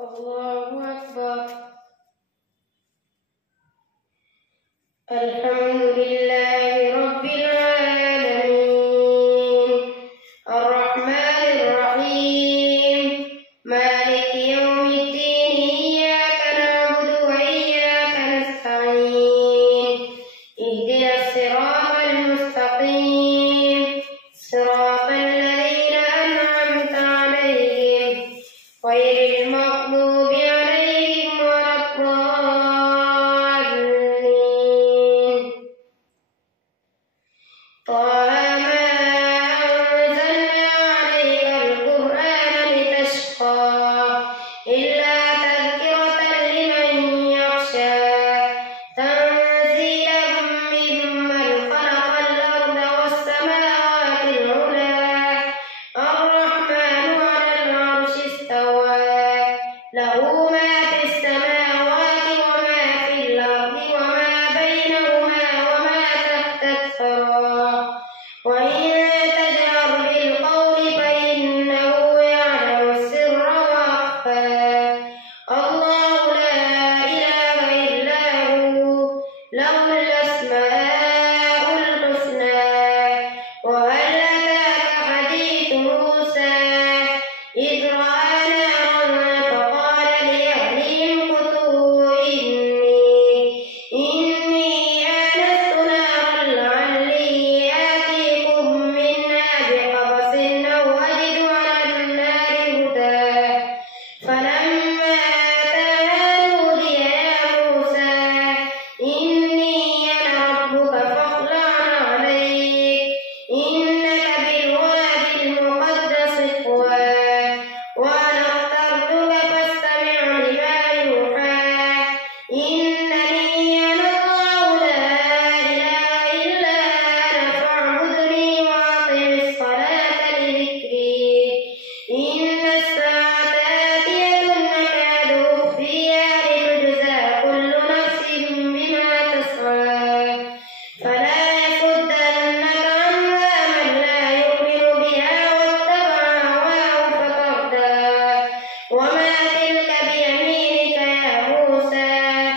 الله أكبر. الحمد لله رب العالمين الرحمن الرحيم مالك يوم الدين إياك نعبد وإياك نستعين اهدنا الصراط المستقيم صراط الذين أنعمت عليهم غير المغضوب عليهم ولا الضالين. طه ما أنزلنا عليك القرآن لتشقى إلا تذكرة لمن يخشى تنزيلا ممن خلق الأرض والسماوات العلى الرحمن على العرش استوى له ما في السماوات وما في الأرض وما بينهما وما تحت الثرى وإن تجهر بالقول فإنه يعلم السر وأخفى الله لا إله إلا هو له الأسماء الحسنى. وهل أتاك حديث موسى إذ رأى نارا فقال لأهلهم كثوا إني آنست نارا لعلي آتيكم منها بقبس أو أجد على النار هدى فلما أتاها نودي يا موسى إني أنا ربك فاخلع عليك إنك بالوادي المقدس طوى وأنا اخترتك فاستمع لما يوحى إنني أنا الله لا إله إلا أنا فاعبدني وأقم الصلاة لذكري إن الساعة آتية أكاد أخفيها لتجزى كل نفس بما تسعى فلا يصدنك عنها من لا يؤمن بها واتبع هواه فتردى وما تلك بيمينك يا موسى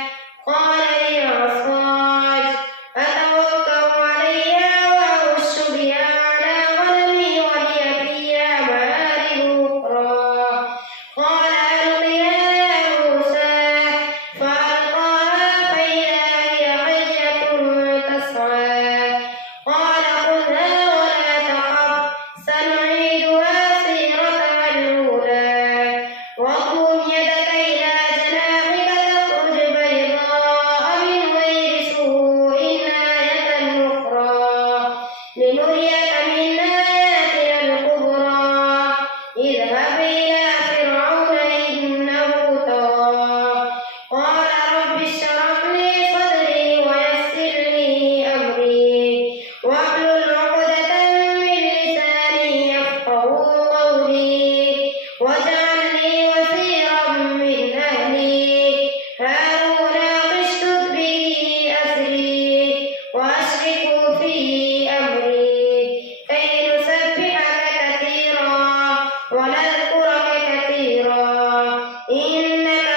قال هي عصاي أتوكأ عليها وأهش بها على غنمي ولي فيها مآرب أخرى قال ألقها يا موسى فألقاها فإذا هي حية تسعى قال خذها ولا تخف سنعيدها سيرتها الأولى واضم يدك إلى جناحك تخرج بيضاء من غير سوء آية أخرى لنريك من آياتنا الكبرى اذهب إلى فرعون إنه طغى قال رب اشرح لي صدري ويسر لي أمري واحلل عقدة من لساني يفقهوا قولي واجعل لي وزيرا من أهلي هارون اشدد به أزري وأشركه في أمري كي نسبحك كثيرا ونذكرك كثيرا إنك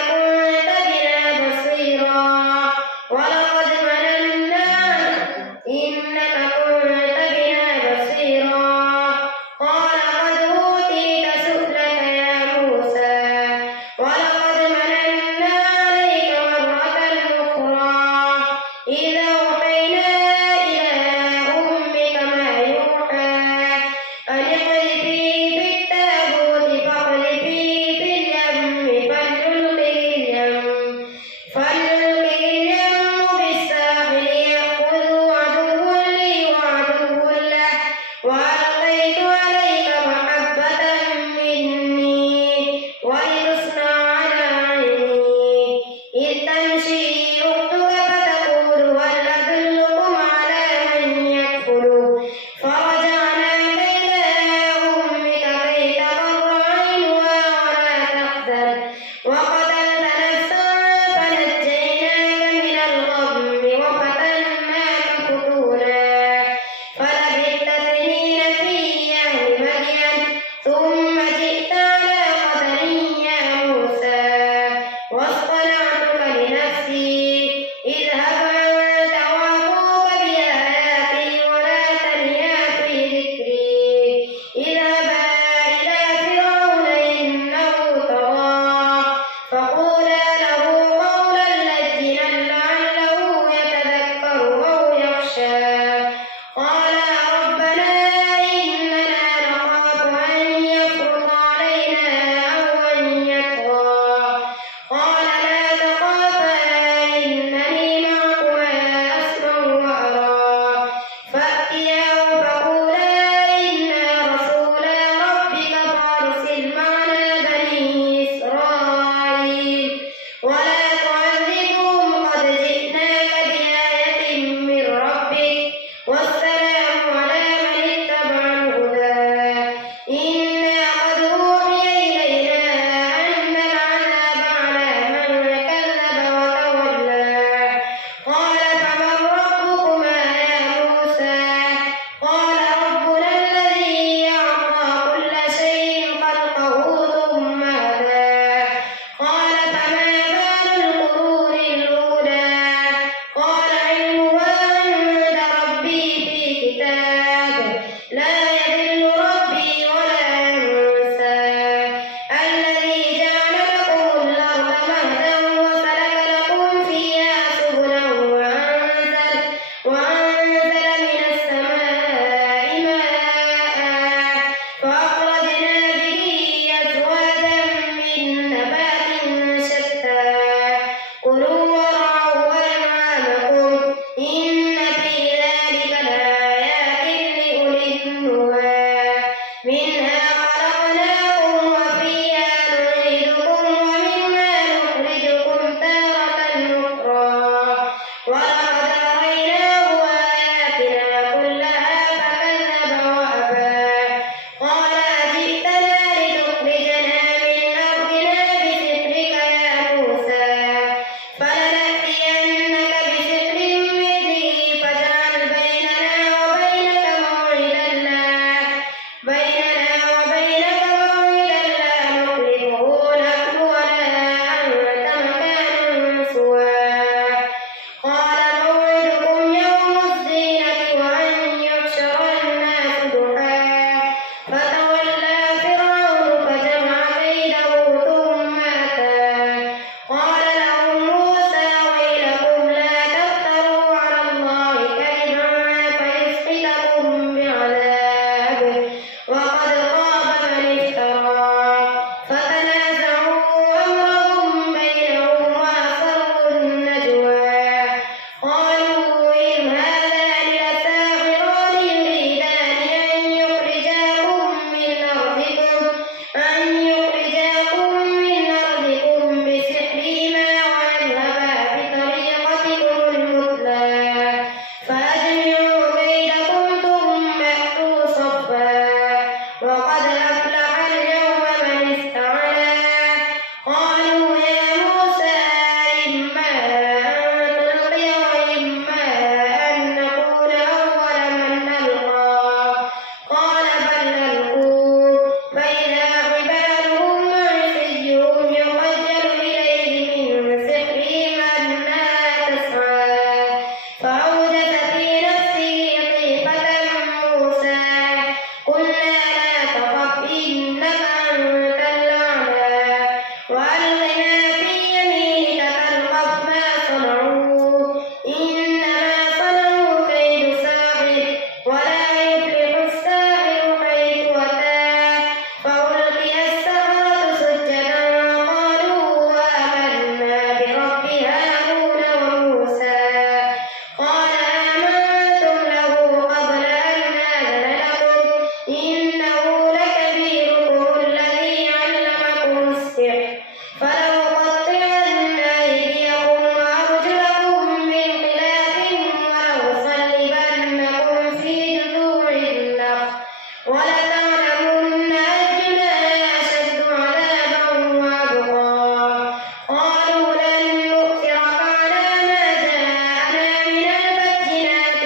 وألق ما في يمينك تلقف ما صنعوا إنما صنعوا كيد ساحر ولا يفلح الساحر حيث أتى فألقي السحرة سجدا قالوا آمنا برب هارون وموسى قال آمنتم له قبل أن آذن لكم إنه لكبيركم الذي علمكم السحر فلأقطعن أيديكم وأرجلكم من خلاف ولأصلبنكم في جذوع النخل ولتعلمن أينا أشد عذابا وأبقى قالوا لن نؤثرك على ما جاءنا من البينات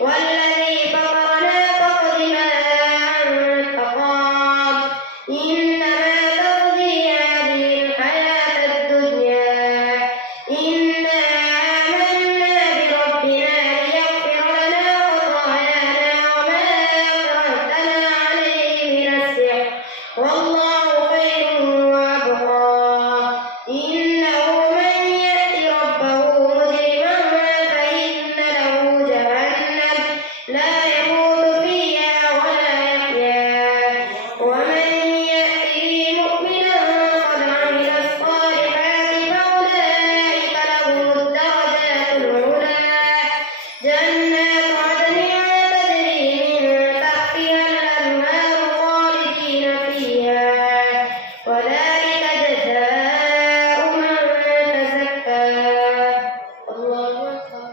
والذي فطرنا فاقض ما أنت قاض إنما تقضي هذه الحياة الدنيا إنا آمنا بربنا ليغفر لنا خطايانا وما أكرهتنا عليه من السحر والله خير وأبقى إنه من يأت ربه مجرما فإن له جهنم لا يموت فيها ولا يحيا ومن يأته مؤمنا قد عمل الصالحات فأولئك لهم الدرجات العلى جنات عدن تجري من تحتها الأنهار خالدين فيها وذلك جزاء من تزكى الله أكبر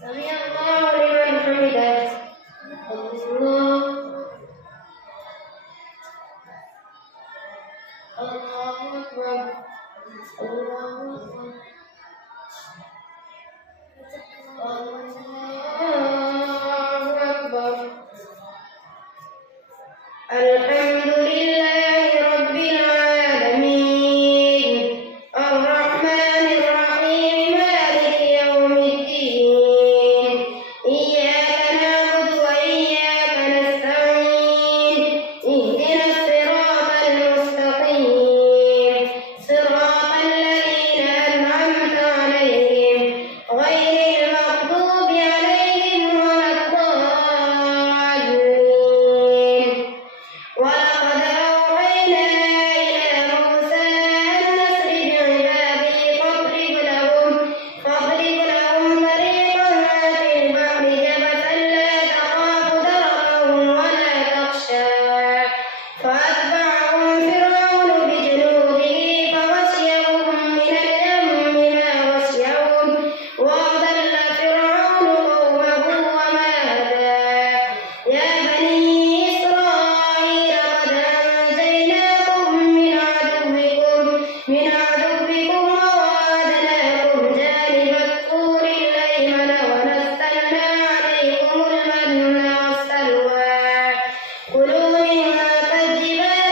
سمع الله لمن حمده الله أكبر الله أكبر الله أكبر الحمد لله رب العالمين الرحمن الرحيم مالك يوم الدين إياك نعبد وإياك نستعين اهدنا الصراط المستقيم صراط الذين أنعمت عليهم غير المغضوب عليهم ولا الضالين ولقد أوحينا إلى موسى أن أسر بعبادي فاضرب لهم طريقا في البحر جبسا لا تخاف دركا ولا تخشى فأتبعهم فرعون بجنوده فغشيهم من اليم ما غشيهم وأضل فرعون قومه وما هدى يا بني إسرائيل قد أنجيناكم من عدوكم وواعدناكم جانب الطور الأيمن ونزلنا عليكم المن والسلوى كلوا من طيبات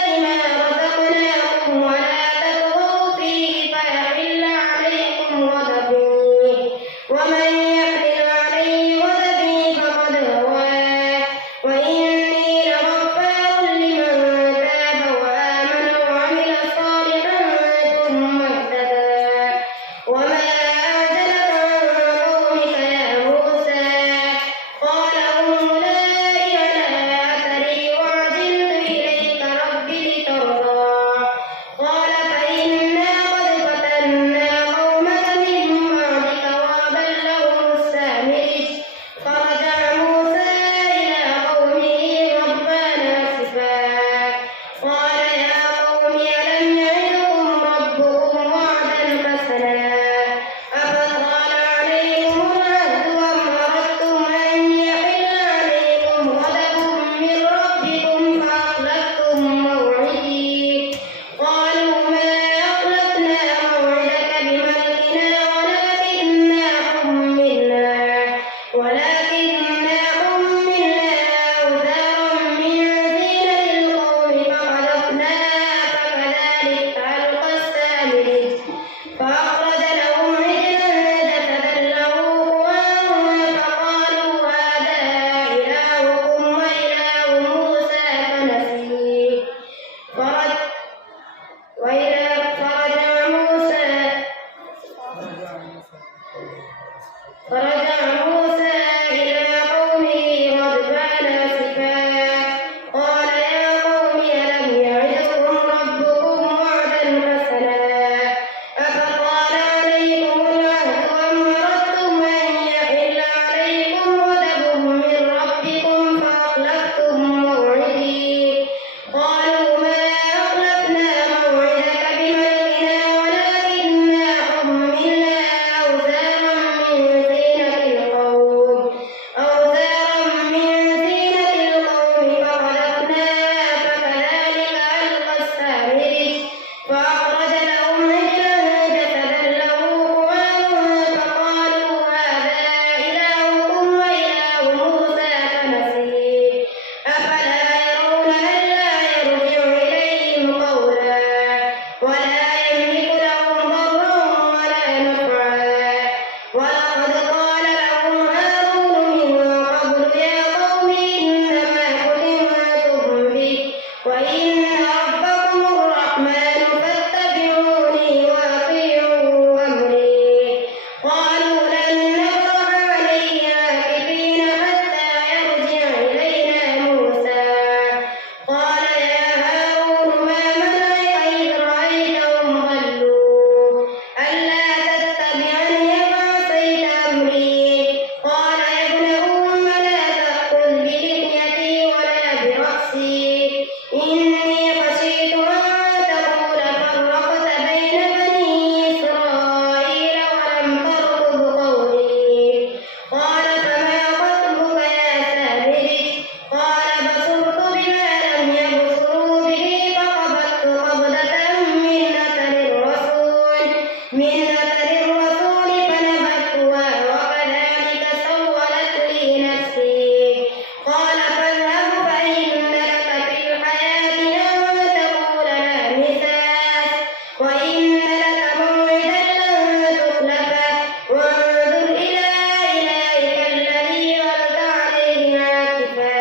وإن ربكم الرحمن فاتبعوني وأطيعوا أمري. قالوا لن نبرح عليه عاكفين حتى يرجع إلينا موسى. قال يا هارون ما منعك إذ رأيتهم ضلوا ألا تتبعني فعصيت أمري. قال يا ابن أم لا تأخذ بلحيتي ولا برأسي إني خشيت أن تقول فرقت بين بني إسرائيل ولم ترقب قولي. قال فما خطبك يا سامري؟ قال بصرت بما لم يبصروا به فقبضت قبضة من أثر الرسول فنبذتها وكذلك سولت لي نفسي. قال فاذهب فإن لك في الحياة أن تقول لا مساس وإن لك موعدا لن تخلفه وانظر إلى إلهك الذي ظلت عليه عاكفا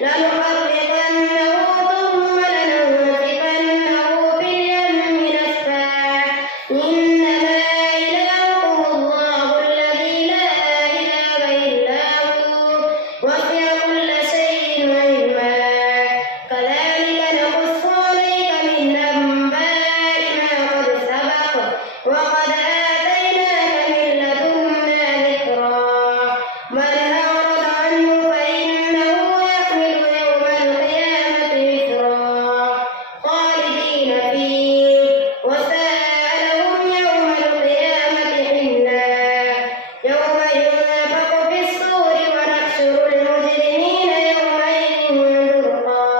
لنحرقنه ثم لننسفنه في اليم نسفا. إنما إلهكم الله الذي لا إله إلا هو وسع كل شيء علما. كذلك نقص عليك من أنباء ما قد سبق وقد آتيناك من لدنا ذكرا. من أعرض عنه فإنه يحمل يوم القيامة وزرا خالدين فيه وساء لهم يوم القيامة حملا. يوم ينفخ في الصور ونحشر المجرمين يومئذ زرقا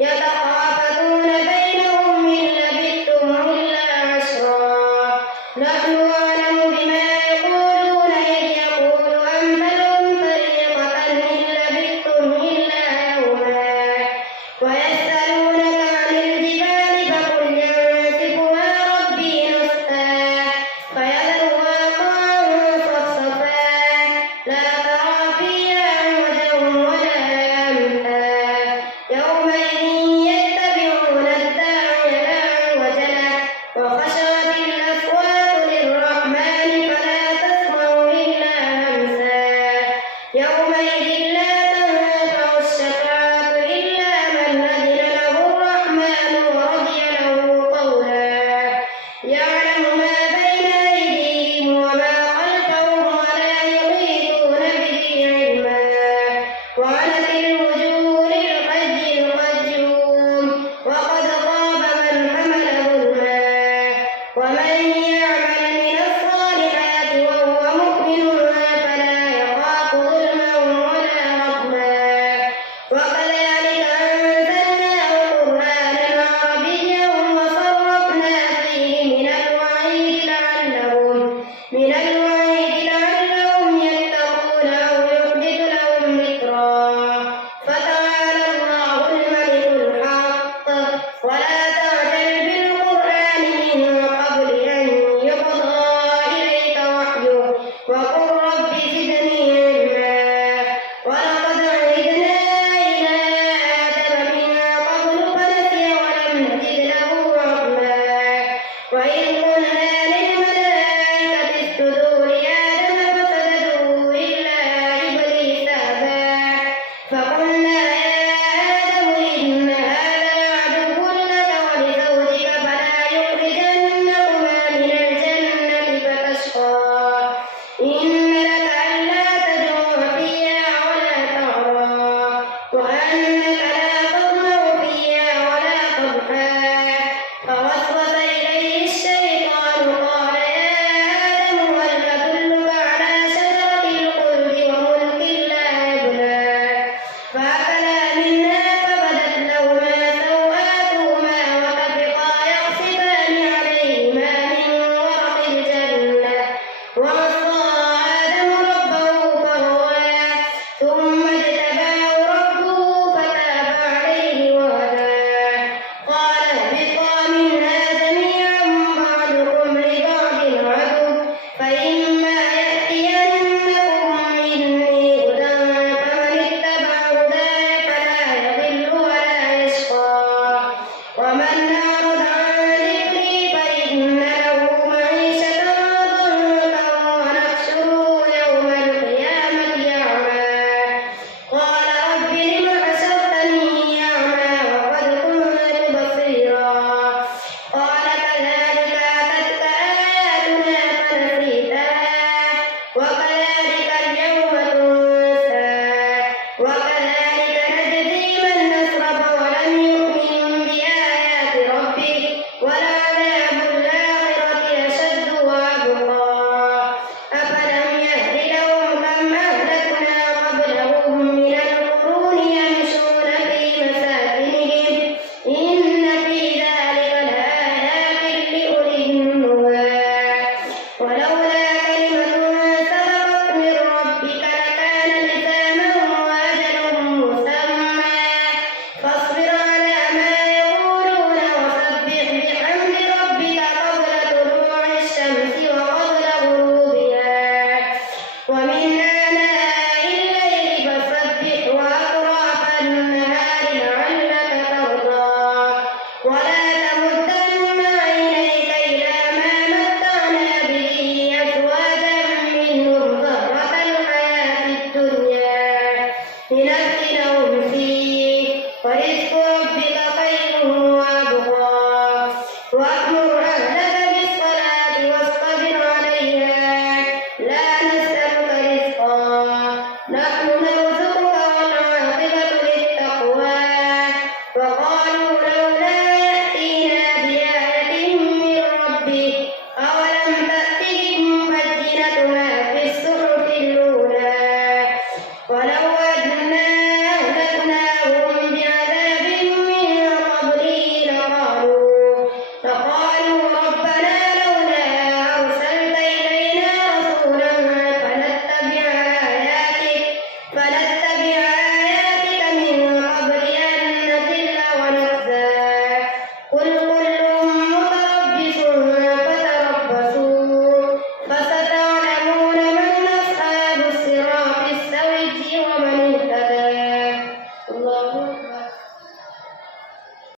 يتخافتون بينهم إن لبثتم إلا عشرا. نحن أعلم بما يقولون إذ يقول أمثلهم طريقة إن لبثتم إلا يوما. ويسألونك عن الجبال فقل ينسفها ربي نسفا فيذرها قاعا صفصفا لا ترى فيها عوجا ولا أمتا. يومئذ يتبعون الداعي لا عوج له وخشعت الأصوات للرحمن فلا تسمع إلا همسا. يومئذ لا تنفع الشفاعة إلا من أذن له الرحمن ورضي له قولا. يعلم ما بين أيديهم وما خلفهم ولا يحيطون به علما. وعنت الوجوه للحج القيوم وقد خاب من حمل ظلما. ومن يعمل من الصالحات وهو مؤمن فلا يخاف ظلما ولا هضما. وكذلك أنزلناه قرآنا عربيا وصرفنا فيه من الوعيد لعلهم يتقون أو يحدث لهم ذكرا. فتعالى الله الملك الحق ولا تعجل بالقرآن من قبل أن يقضى إليك وحيه وقل رب زدني علما. ولقد عهدنا إلى آدم من قبل فنسي ولم نجد له عزما. وإذ قلنا للملائكة اسجدوا لآدم فسجدوا إلا إبليس أبى. فقلنا يا آدم إن هذا عدو لك ولزوجك فلا يخرجنكما من الجنة فتشقى. إن لك ألا تجوع فيها ولا تعرى وأنك لا تظمأ فيها ولا تضحى. فوسوس إليه الشيطان قال يا آدم هل أدلك على شجرة الخلد وملك لا يبلى. فأكلا منها